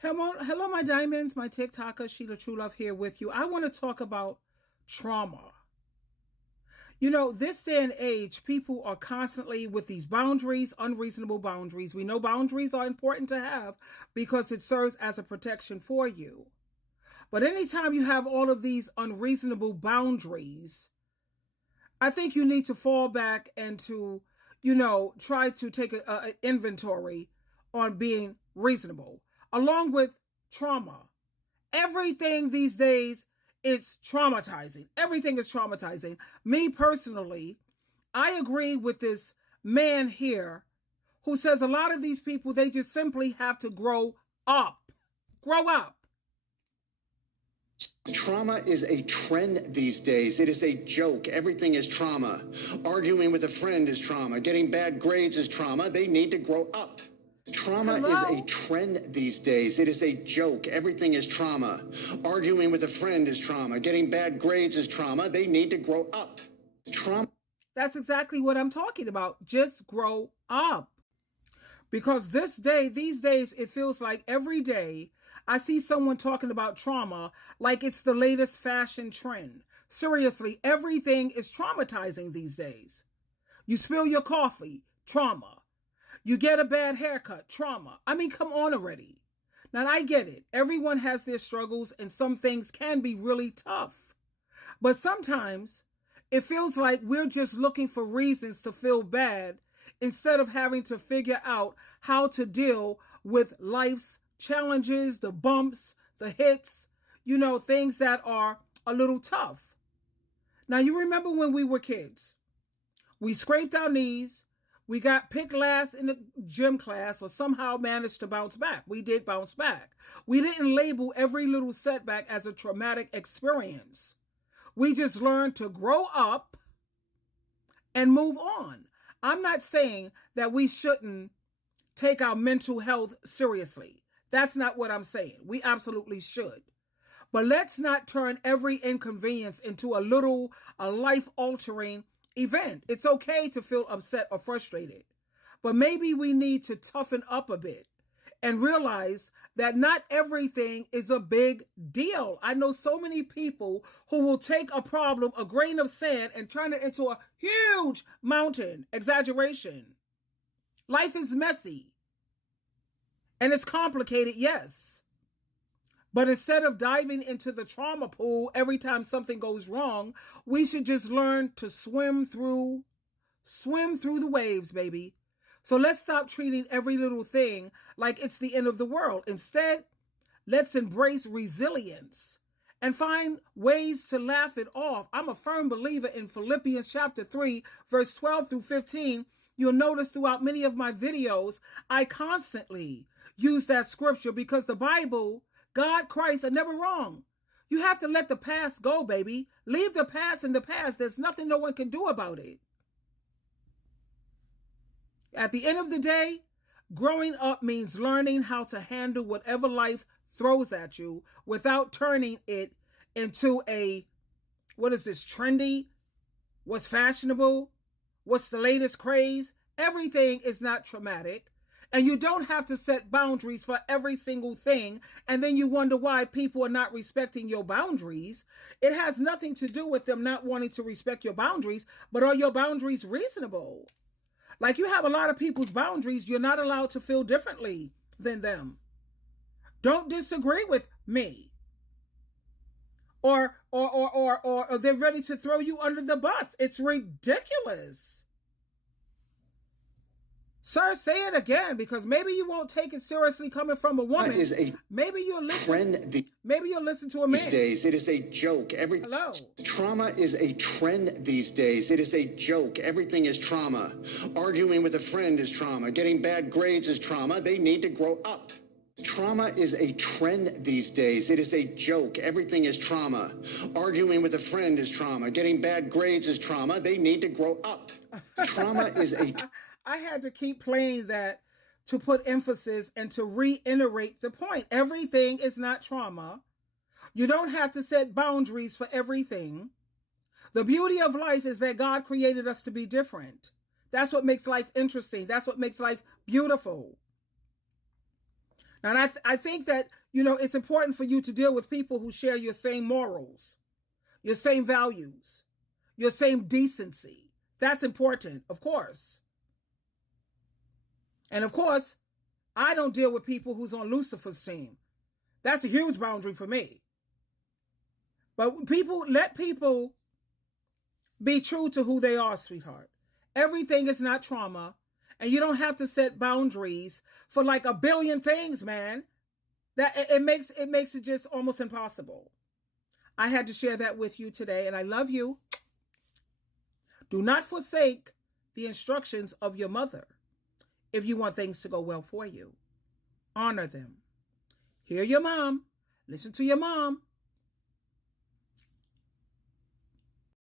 Hello, my diamonds, my TikToker, SheilaTruelove here with you. I want to talk about trauma. You know, this day and age, people are constantly with these boundaries, unreasonable boundaries. We know boundaries are important to have because it serves as a protection for you. But anytime you have all of these unreasonable boundaries, I think you need to fall back and try to take an inventory on being reasonable, along with trauma. Everything these days, it's traumatizing. Everything is traumatizing. Me personally, I agree with this man here who says a lot of these people, they just simply have to grow up. Grow up. Trauma is a trend these days. It is a joke. Everything is trauma. Arguing with a friend is trauma. Getting bad grades is trauma. They need to grow up. Trauma is a trend these days. It is a joke. Everything is trauma. Arguing with a friend is trauma. Getting bad grades is trauma. They need to grow up. Trauma. That's exactly what I'm talking about. Just grow up. Because these days, it feels like every day I see someone talking about trauma like it's the latest fashion trend. Seriously, everything is traumatizing these days. You spill your coffee, trauma. You get a bad haircut, trauma. I mean, come on already. Now, I get it. Everyone has their struggles and some things can be really tough. But sometimes it feels like we're just looking for reasons to feel bad instead of having to figure out how to deal with life's challenges, the bumps, the hits, things that are a little tough. Now, you remember when we were kids, we scraped our knees, we got picked last in the gym class or somehow managed to bounce back. We did bounce back. We didn't label every little setback as a traumatic experience. We just learned to grow up and move on. I'm not saying that we shouldn't take our mental health seriously. That's not what I'm saying. We absolutely should. But let's not turn every inconvenience into a life-altering event. It's okay to feel upset or frustrated, but maybe we need to toughen up a bit and realize that not everything is a big deal. I know so many people who will take a problem, a grain of sand, and turn it into a huge mountain. Exaggeration. Life is messy. And it's complicated, yes. But instead of diving into the trauma pool every time something goes wrong, we should just learn to swim through the waves, baby. So let's stop treating every little thing like it's the end of the world. Instead, let's embrace resilience and find ways to laugh it off. I'm a firm believer in Philippians chapter 3, verse 12 through 15. You'll notice throughout many of my videos, I constantly use that scripture because the Bible, God, Christ are never wrong. You have to let the past go, baby. Leave the past in the past. There's nothing no one can do about it. At the end of the day, growing up means learning how to handle whatever life throws at you without turning it into what is this, trendy? What's fashionable? What's the latest craze? Everything is not traumatic. And you don't have to set boundaries for every single thing. And then you wonder why people are not respecting your boundaries. It has nothing to do with them not wanting to respect your boundaries, but are your boundaries reasonable? Like, you have a lot of people's boundaries. You're not allowed to feel differently than them. Don't disagree with me. Or they're ready to throw you under the bus. It's ridiculous. Sir, say it again, because maybe you won't take it seriously coming from a woman. Maybe you'll listen. Maybe you'll listen to a man. These days, it is a joke. Hello. Trauma is a trend these days. It is a joke. Everything is trauma. Arguing with a friend is trauma. Getting bad grades is trauma. They need to grow up. Trauma is a trend these days. It is a joke. Everything is trauma. Arguing with a friend is trauma. Getting bad grades is trauma. They need to grow up. Trauma is a... I had to keep playing that to put emphasis and to reiterate the point. Everything is not trauma. You don't have to set boundaries for everything. The beauty of life is that God created us to be different. That's what makes life interesting. That's what makes life beautiful. And I think that, it's important for you to deal with people who share your same morals, your same values, your same decency. That's important, of course. And of course, I don't deal with people who's on Lucifer's team. That's a huge boundary for me. But let people be true to who they are, sweetheart. Everything is not trauma. And you don't have to set boundaries for like a billion things, man. That it makes it just almost impossible. I had to share that with you today, and I love you. Do not forsake the instructions of your mother if you want things to go well for you. Honor them. Hear your mom. Listen to your mom.